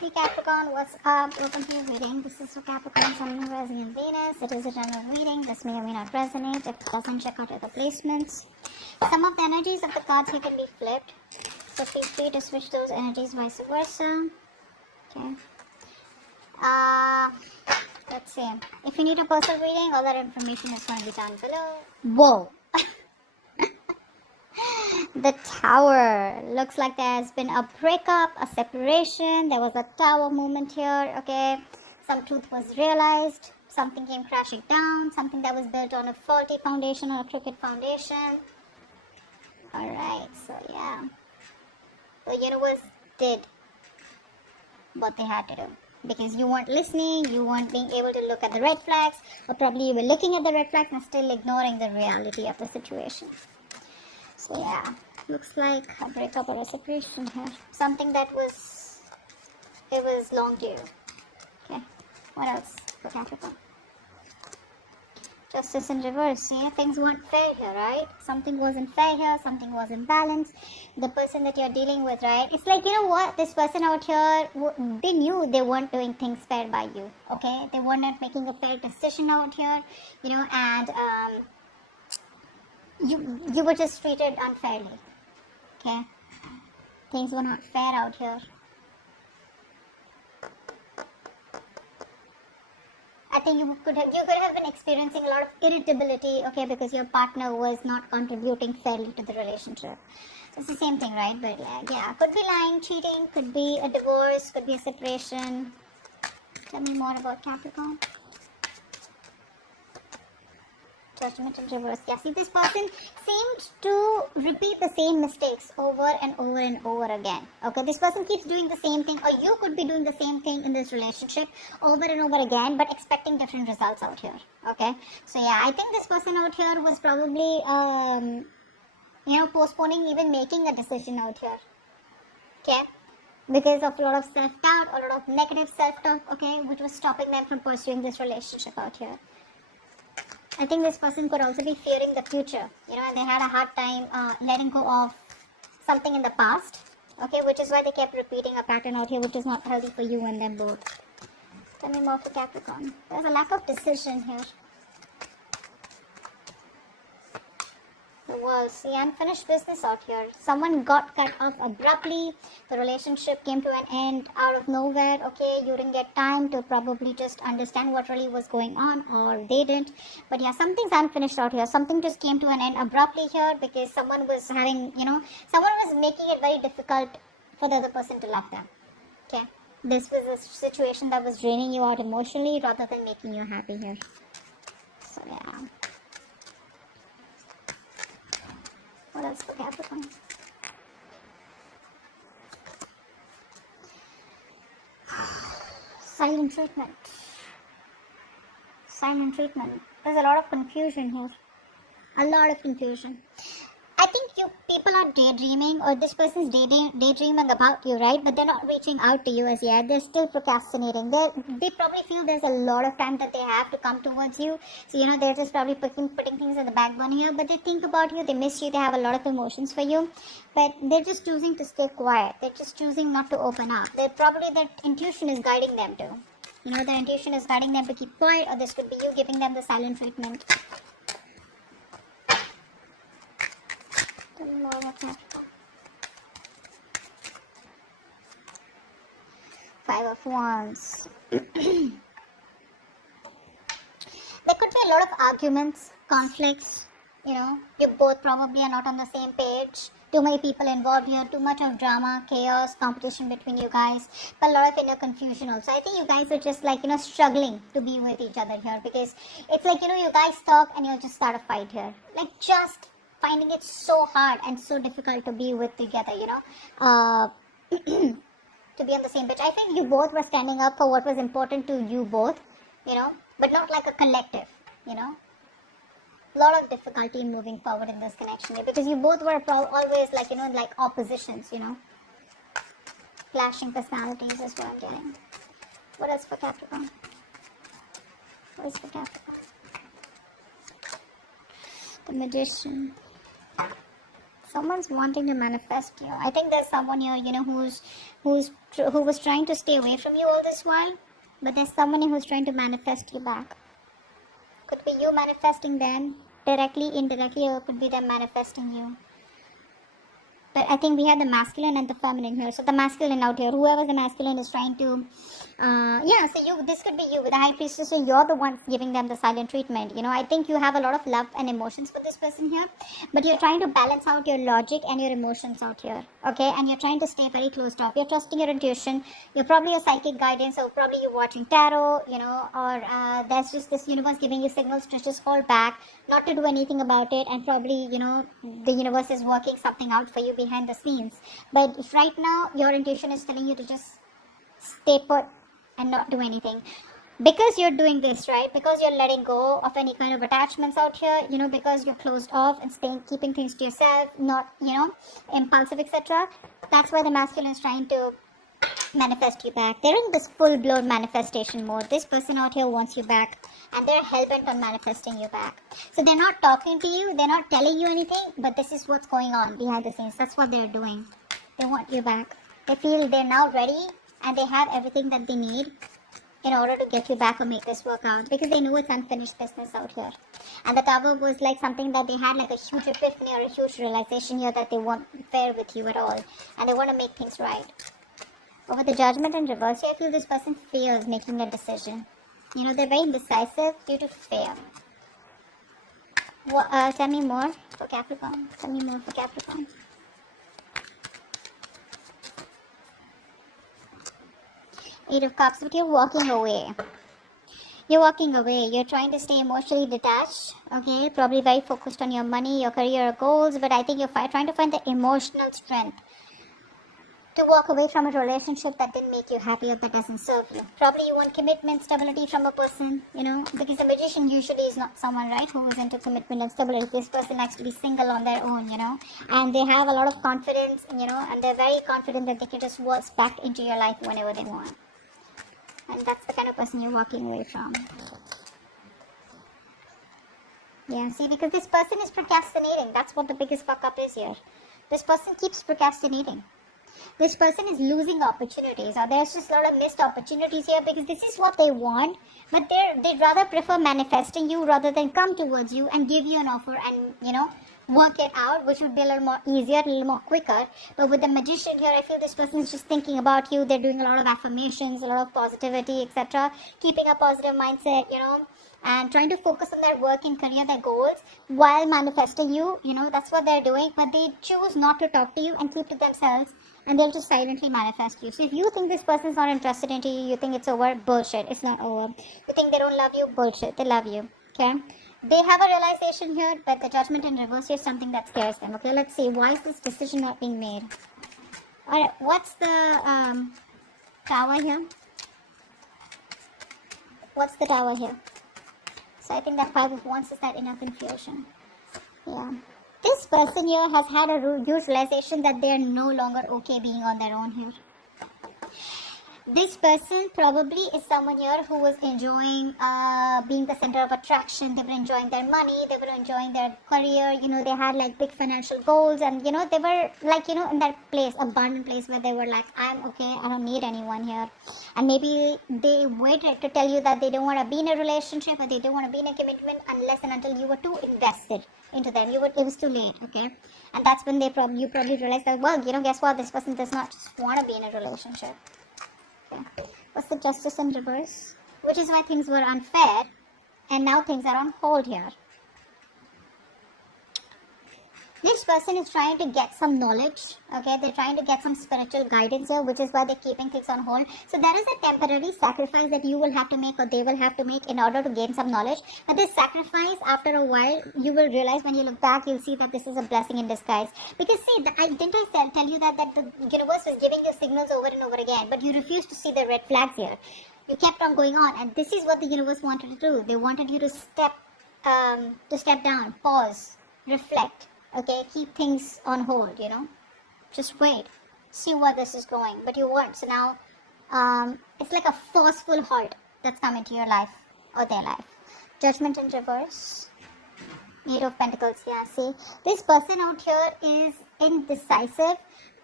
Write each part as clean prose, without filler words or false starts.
Hey Capricorn, what's up? Welcome to your reading. This is for Capricorn, Sun, Moon, Rising, and Venus. It is a general reading. This may or may not resonate. If it doesn't, check out other placements. Some of the energies of the cards here can be flipped, so feel free to switch those energies, vice versa. Okay. Let's see. If you need a personal reading, all that information is going to be down below. Whoa! The Tower. Looks like there has been a breakup, a separation. There was a tower moment here, okay? Some truth was realized. Something came crashing down. Something that was built on a faulty foundation or a crooked foundation. Alright, so yeah. The universe did what they had to do. Because you weren't listening, you weren't being able to look at the red flags, or probably you were looking at the red flags and still ignoring the reality of the situation. So yeah, looks like a breakup or a separation here. Something that was long due. Okay, what else for Capricorn? Justice in reverse. Yeah, things weren't fair here, right? Something wasn't fair here, something wasn't balanced. The person that you're dealing with, right? It's like, you know what? This person out here, they knew they weren't doing things fair by you, okay? They were not making a fair decision out here, you know, and you were just treated unfairly, okay? Things were not fair out here. I think you could have been experiencing a lot of irritability, okay, because your partner was not contributing fairly to the relationship. It's the same thing, right? But yeah, could be lying, cheating, could be a divorce, could be a separation. Tell me more about Capricorn. Judgment in reverse. Yeah, see, this person seemed to repeat the same mistakes over and over and over again. Okay, this person keeps doing the same thing, or you could be doing the same thing in this relationship over and over again, but expecting different results out here. Okay, so yeah, I think this person out here was probably, postponing even making a decision out here. Okay, because of a lot of self-doubt, a lot of negative self-talk, okay, which was stopping them from pursuing this relationship out here. I think this person could also be fearing the future, you know, and they had a hard time letting go of something in the past, okay, which is why they kept repeating a pattern out here, which is not healthy for you and them both. Tell me more for Capricorn. There's a lack of decision here. The World. See, unfinished business out here. Someone got cut off abruptly. The relationship came to an end out of nowhere. Okay, you didn't get time to probably just understand what really was going on, or they didn't. But yeah, something's unfinished out here. Something just came to an end abruptly here because someone was having, someone was making it very difficult for the other person to love them. Okay, this was a situation that was draining you out emotionally rather than making you happy here. So yeah. What else for Capricorn? Silent treatment. Silent treatment. There's a lot of confusion here. A lot of confusion. I think you people are daydreaming, or this person's daydreaming about you, right? But they're not reaching out to you as yet. They're still procrastinating. They probably feel there's a lot of time that they have to come towards you. So, they're just probably putting things in the backbone here. But they think about you. They miss you. They have a lot of emotions for you. But they're just choosing to stay quiet. They're just choosing not to open up. Their intuition is guiding them to. Their intuition is guiding them to keep quiet, or this could be you giving them the silent treatment. More about Capricorn. Five of Wands. There could be a lot of arguments, conflicts. You both probably are not on the same page. Too many people involved here, too much of drama, chaos, competition between you guys, but a lot of inner confusion also. I think you guys are just like, struggling to be with each other here, because it's like, you guys talk and you'll just start a fight here. Like, just finding it so hard and so difficult to be with together, to be on the same page. I think you both were standing up for what was important to you both, but not like a collective, A lot of difficulty in moving forward in this connection here, because you both were always like, like oppositions, Clashing personalities is what I'm getting. What else for Capricorn? What is for Capricorn? The Magician. Someone's wanting to manifest you. I think there's someone here, who was trying to stay away from you all this while, but there's someone who's trying to manifest you back. Could be you manifesting them directly, indirectly, or it could be them manifesting you. But I think we have the masculine and the feminine here. So the masculine out here, whoever the masculine is trying to, this could be you with the high priestess. So you're the ones giving them the silent treatment. I think you have a lot of love and emotions for this person here, but you're trying to balance out your logic and your emotions out here. Okay, and you're trying to stay very closed off. You're trusting your intuition. You're probably a psychic guidance, so probably you're watching tarot, or there's just this universe giving you signals to just hold back, not to do anything about it, and probably, the universe is working something out for you behind the scenes. But if right now your intuition is telling you to just stay put and not do anything, because you're doing this, right? Because you're letting go of any kind of attachments out here, because you're closed off and keeping things to yourself, not, impulsive, etc. That's why the masculine is trying to manifest you back. They're in this full-blown manifestation mode. This person out here wants you back, and they're hell-bent on manifesting you back. So they're not talking to you, they're not telling you anything, but this is what's going on behind the scenes. That's what they're doing. They want you back. They feel they're now ready, and they have everything that they need in order to get you back or make this work out, because they know it's unfinished business out here. And the Tower was like something that they had like a huge epiphany or a huge realization here that they won't fare with you at all, and they want to make things right. Over the Judgment in reverse, I feel this person fears making a decision. They're very indecisive due to fear. Tell me more for Capricorn. Tell me more for Capricorn. Eight of Cups, but you're walking away. You're walking away. You're trying to stay emotionally detached. Okay, probably very focused on your money, your career goals, but I think you're trying to find the emotional strength to walk away from a relationship that didn't make you happy or that doesn't serve you. Probably you want commitment, stability from a person, because the magician usually is not someone, right, who is into commitment and stability. This person likes to be single on their own, and they have a lot of confidence, and they're very confident that they can just waltz back into your life whenever they want. And that's the kind of person you're walking away from. Yeah, see, because this person is procrastinating. That's what the biggest fuck up is here. This person keeps procrastinating. This person is losing opportunities, or there's just a lot of missed opportunities here, because this is what they want, but they'd rather prefer manifesting you rather than come towards you and give you an offer and, work it out, which would be a little more easier, a little more quicker. But with the magician here, I feel this person is just thinking about you. They're doing a lot of affirmations, a lot of positivity, etc. Keeping a positive mindset, and trying to focus on their work and career, their goals, while manifesting you. That's what they're doing. But they choose not to talk to you and keep to themselves, and they'll just silently manifest you. So if you think this person's not interested in you, you think it's over, bullshit. It's not over. You think they don't love you, bullshit. They love you. Okay? They have a realization here, but the Judgment in reverse is something that scares them. Okay, let's see. Why is this decision not being made? Alright, what's the Tower here? What's the Tower here? So I think that 5 of Wands is that inner confusion. Yeah. This person here has had a huge realization that they are no longer okay being on their own here. This person probably is someone here who was enjoying being the center of attraction. They were enjoying their money, they were enjoying their career, they had like big financial goals, and they were like, in that place, abundant place where they were like, I'm okay, I don't need anyone here. And maybe they waited to tell you that they don't want to be in a relationship, or they don't want to be in a commitment unless and until you were too invested into them. It was too late, okay? And that's when you probably realized that, well, guess what, this person does not just want to be in a relationship. Okay. What's the Justice in reverse? Which is why things were unfair, and now things are on hold here. This person is trying to get some knowledge, okay? They're trying to get some spiritual guidance here, which is why they're keeping things on hold. So there is a temporary sacrifice that you will have to make, or they will have to make, in order to gain some knowledge. But this sacrifice, after a while, you will realize, when you look back, you'll see that this is a blessing in disguise. Because see, didn't I tell you that the universe was giving you signals over and over again, but you refused to see the red flags here. You kept on going on, and this is what the universe wanted to do. They wanted you to step down, pause, reflect. Okay, keep things on hold, Just wait. See where this is going. But you weren't. So now, it's like a forceful halt that's come into your life, or their life. Judgment in reverse. Eight of Pentacles, yeah, see. This person out here is indecisive.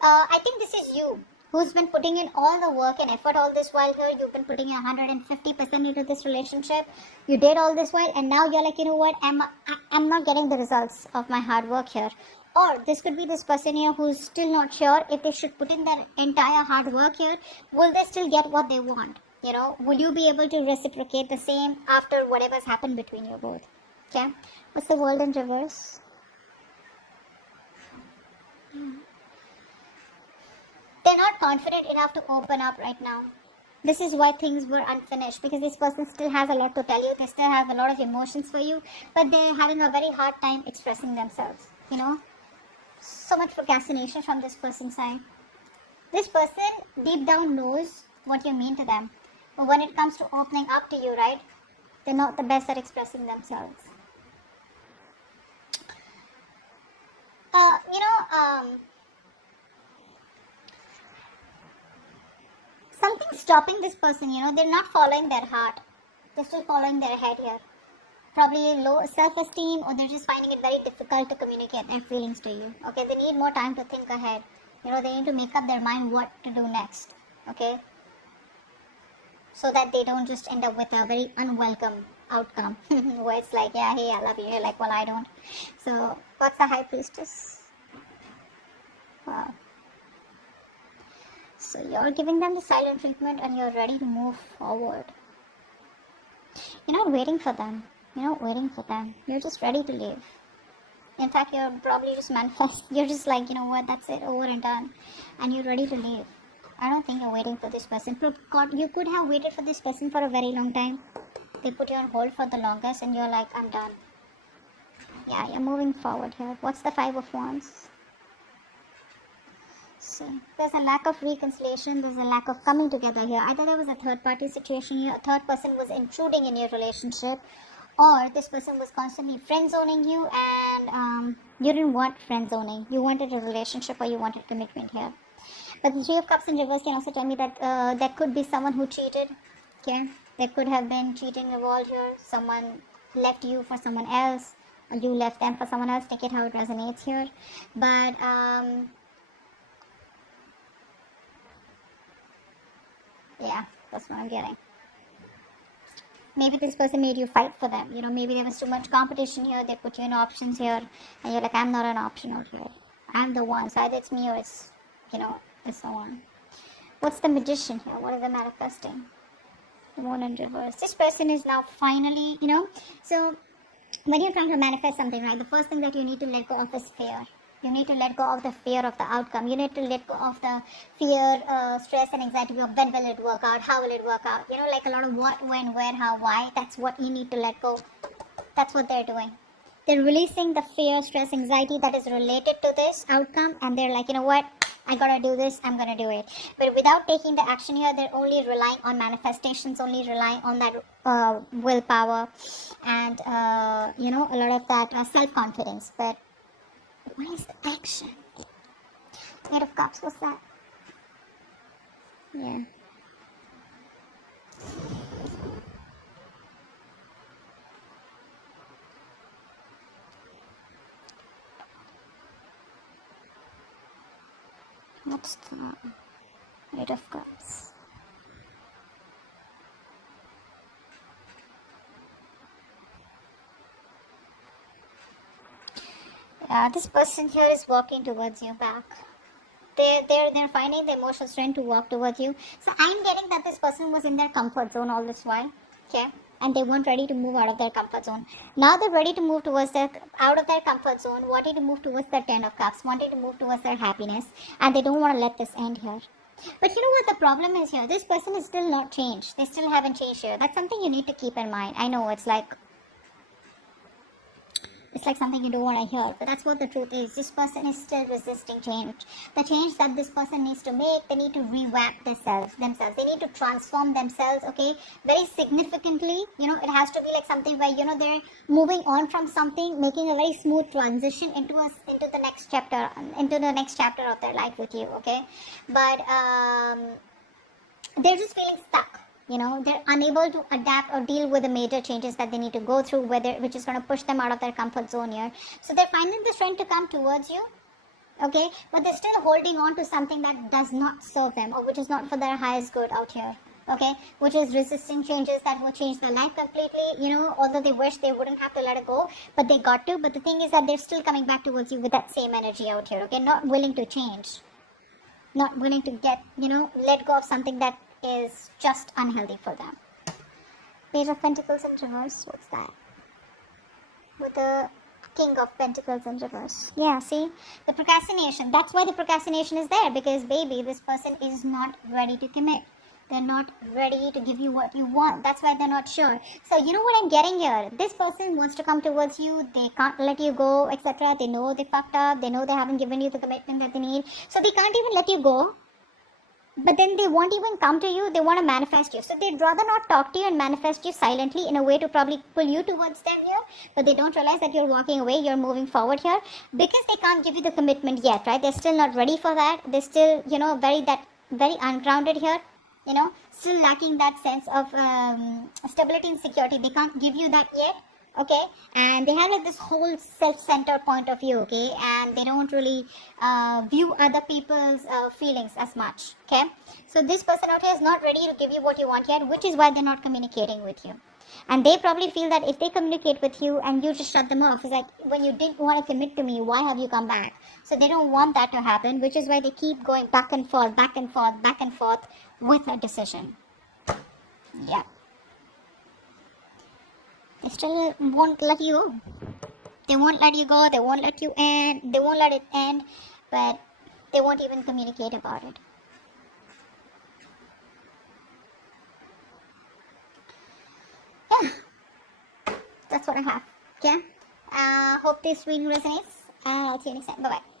I think this is you who's been putting in all the work and effort all this while here. You've been putting in 150% into this relationship. You did all this while, and now you're like, you know what, I'm not getting the results of my hard work here. Or this could be this person here who's still not sure if they should put in their entire hard work here. Will they still get what they want? You know, will you be able to reciprocate the same after whatever's happened between you both? Okay, what's the world in reverse? They're not confident enough to open up right now. This is why things were unfinished, because this person still has a lot to tell you. They still have a lot of emotions for you, but they're having a very hard time expressing themselves, you know. So much procrastination from this person's side. This person deep down knows what you mean to them, but when it comes to opening up to you, right, they're not the best at expressing themselves. Something's stopping this person, you know. They're not following their heart. They're still following their head here. Probably low self-esteem, or they're just finding it very difficult to communicate their feelings to you. Okay, they need more time to think ahead. You know, they need to make up their mind what to do next. Okay, so that they don't just end up with a very unwelcome outcome where it's like, yeah, hey, I love you. You're like, well, I don't. So, what's the High Priestess? Wow. So you're giving them the silent treatment and you're ready to move forward. You're not waiting for them. You're not waiting for them. You're just ready to leave. In fact, you're probably just manifest. You're just like, you know what, that's it, over and done. And you're ready to leave. I don't think you're waiting for this person. God, you could have waited for this person for a very long time. They put you on hold for the longest and you're like, I'm done. Yeah, you're moving forward here. What's the Five of Wands? See, there's a lack of reconciliation, there's a lack of coming together here. Either there was a third party situation here, a third person was intruding in your relationship, or this person was constantly friend zoning you and you didn't want friend zoning. You wanted a relationship or you wanted commitment here. But the Three of Cups in reverse can also tell me that there could be someone who cheated. Okay, there could have been cheating involved here. Someone left you for someone else, or you left them for someone else. Take it how it resonates here. But yeah, that's what I'm getting. Maybe this person made you fight for them. You know, maybe there was too much competition here. They put you in options here. And you're like, I'm not an option out here. I'm the one. So either it's me or it's, you know, it's the one. What's the Magician here? What are they manifesting? The Moon in reverse. This person is now finally, you know. So when you're trying to manifest something, right, the first thing that you need to let go of is fear. You need to let go of the fear of the outcome. You need to let go of the fear, stress and anxiety of when will it work out, how will it work out. You know, like a lot of what, when, where, how, why. That's what you need to let go. That's what they're doing. They're releasing the fear, stress, anxiety that is related to this outcome. And they're like, you know what, I gotta do this, I'm gonna do it. But without taking the action here, they're only relying on manifestations, only relying on that willpower and, you know, a lot of that self-confidence. But what is the action? Eight of Cups, what's that? Yeah. What's the Eight of Cups? This person here is walking towards you back. They're finding the emotional strength to walk towards you. So I'm getting that this person was in their comfort zone all this while. Okay. And they weren't ready to move out of their comfort zone. Now they're ready to move towards out of their comfort zone, wanting to move towards their Ten of Cups, wanting to move towards their happiness, and they don't want to let this end here. But you know what the problem is here? This person is still not changed. They still haven't changed here. That's something you need to keep in mind. I know it's like something you don't want to hear, but that's what the truth is. This person is still resisting change. The change that this person needs to make, they need to revamp themselves. They need to transform themselves, okay, very significantly. You know, it has to be like something where, you know, they're moving on from something, making a very smooth transition into the next chapter, of their life with you, okay. But they're just feeling stuck. You know, they're unable to adapt or deal with the major changes that they need to go through, which is going to push them out of their comfort zone here. So they're finding the strength to come towards you, okay, but they're still holding on to something that does not serve them, or which is not for their highest good out here, okay, which is resisting changes that will change their life completely, you know, although they wish they wouldn't have to let it go, but they got to. But the thing is that they're still coming back towards you with that same energy out here, okay, not willing to change, not willing to get, you know, let go of something that is just unhealthy for them. Page of Pentacles in reverse. What's that? With the King of Pentacles in reverse. Yeah, see? The procrastination. That's why the procrastination is there. Because, baby, this person is not ready to commit. They're not ready to give you what you want. That's why they're not sure. So, you know what I'm getting here? This person wants to come towards you. They can't let you go, etc. They know they fucked up. They know they haven't given you the commitment that they need. So, they can't even let you go. But then they won't even come to you. They want to manifest you. So they'd rather not talk to you and manifest you silently in a way to probably pull you towards them here. But they don't realize that you're walking away. You're moving forward here. Because they can't give you the commitment yet, right? They're still not ready for that. They're still, you know, very ungrounded here. You know, still lacking that sense of stability and security. They can't give you that yet. Okay, and they have like this whole self-centered point of view, okay, and they don't really view other people's feelings as much, okay. So this person out here is not ready to give you what you want yet, which is why they're not communicating with you. And they probably feel that if they communicate with you and you just shut them off, it's like, when you didn't want to commit to me, why have you come back? So they don't want that to happen, which is why they keep going back and forth, back and forth, back and forth with a decision. Yeah. They still won't let you go. They won't let you go. They won't let you end. They won't let it end. But they won't even communicate about it. Yeah. That's what I have. Okay. Hope this reading resonates. I'll see you next time. Bye-bye.